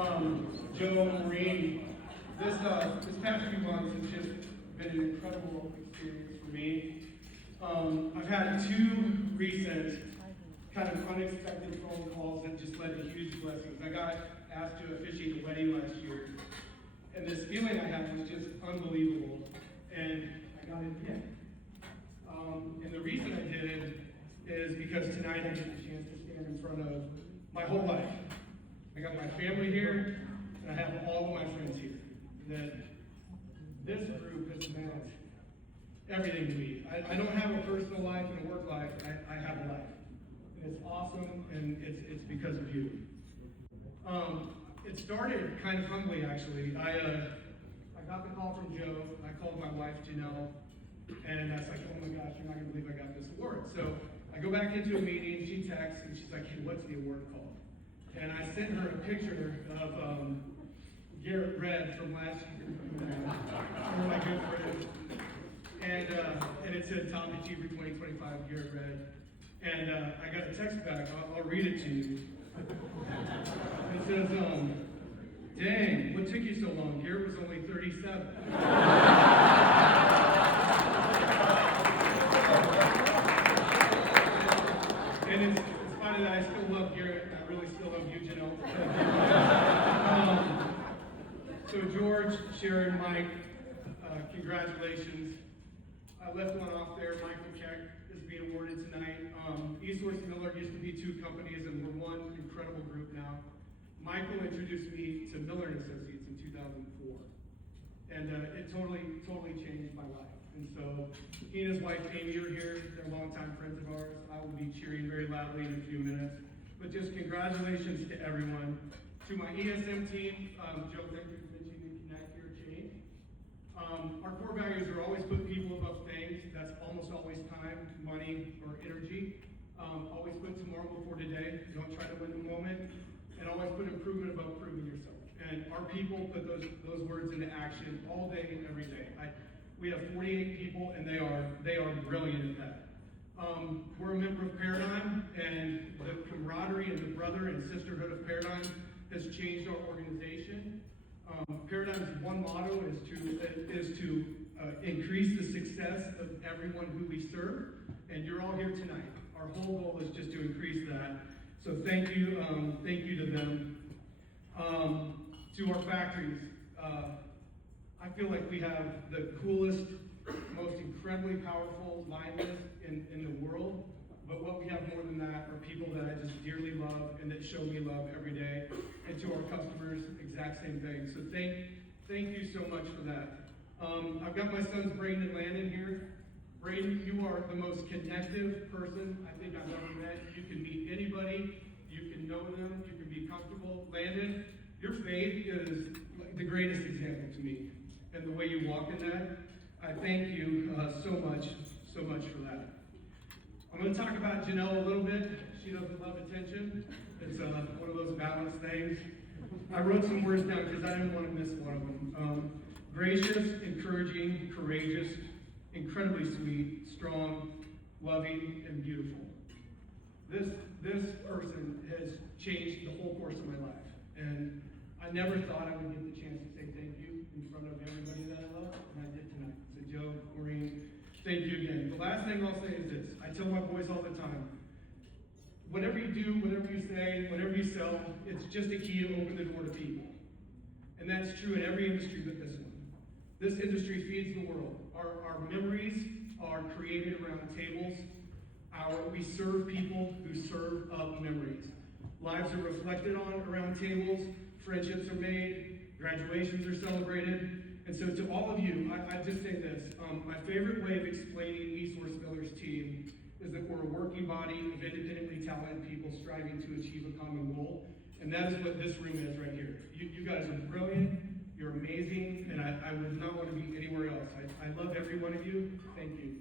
Joe, Maureen, this past few months has just been an incredible experience for me. I've had two recent kind of unexpected phone calls that just led to huge blessings. I got asked to officiate a wedding last year, and this feeling I had was just unbelievable, and I got it again. And the reason I did it is because tonight I get the chance to stand in front of my whole life. I got my family here, and I have all of my friends here. That this group has meant everything to me. I don't have a personal life and a work life. I have a life. And it's awesome, and it's because of you. It started kind of humbly, actually. I got the call from Joe. I called my wife, Janelle, and I was like, oh my gosh, you're not going to believe I got this award. So I go back into a meeting, she texts, and she's like, hey, what's the award called? And I sent her a picture of Garrett Red from last year, one of my good friends. And it said Top Achiever 2025, Garrett Red. And I got a text back, I'll read it to you. It says, dang, what took you so long? Garrett was only 37. And it's funny that I still love Garrett, and I really still love you, Janelle. So George, Sharon, Mike, congratulations. I left one off there. Michael Keck is being awarded tonight. Eastworth and Miller used to be two companies, and we're one incredible group now. Michael introduced me to Miller & Associates in 2004, and it totally changed my life. And so he and his wife Amy are here. They're longtime friends of ours. I will be cheering very loudly in a few minutes. But just congratulations to everyone. To my ESM team, Joe, thank you for mentioning Connect Your Change. Our core values are always put people above things. That's almost always time, money, or energy. Always put tomorrow before today. Don't try to win the moment. And always put improvement above proving yourself. And our people put those words into action all day and every day. We have 48 people, and they are brilliant at that. We're a member of Paradigm, and the camaraderie and the brother and sisterhood of Paradigm has changed our organization. Paradigm's one motto is to increase the success of everyone who we serve, and you're all here tonight. Our whole goal is just to increase that. So thank you to them. To our factories, I feel like we have the coolest, most incredibly powerful line list in the world. But what we have more than that are people that I just dearly love and that show me love every day. And to our customers, exact same thing. So thank you so much for that. I've got my sons Braden and Landon here. Braden, you are the most connective person I think I've ever met. You can meet anybody, you can know them, you can be comfortable. Landon, your faith is the greatest example to me. And the way you walk in that, I thank you so much for that. I'm going to talk about Janelle a little bit. She doesn't love attention. It's one of those balanced things. I wrote some words down because I didn't want to miss one of them. Gracious, encouraging, courageous, incredibly sweet, strong, loving, and beautiful. This person has changed the whole course of my life. And I never thought I would get the chance to say thank you in front of everybody that I love, and I did tonight. So Joe, Maureen, thank you again. The last thing I'll say is this. I tell my boys all the time, whatever you do, whatever you say, whatever you sell, it's just a key to open the door to people. And that's true in every industry but this one. This industry feeds the world. Our memories are created around tables. We serve people who serve up memories. Lives are reflected on around tables. Friendships are made. Graduations are celebrated. And so to all of you, I just say this. My favorite way of explaining Eastworth Miller's team is that we're a working body of independently talented people striving to achieve a common goal. And that is what this room is right here. You guys are brilliant. You're amazing. And I would not want to be anywhere else. I love every one of you. Thank you.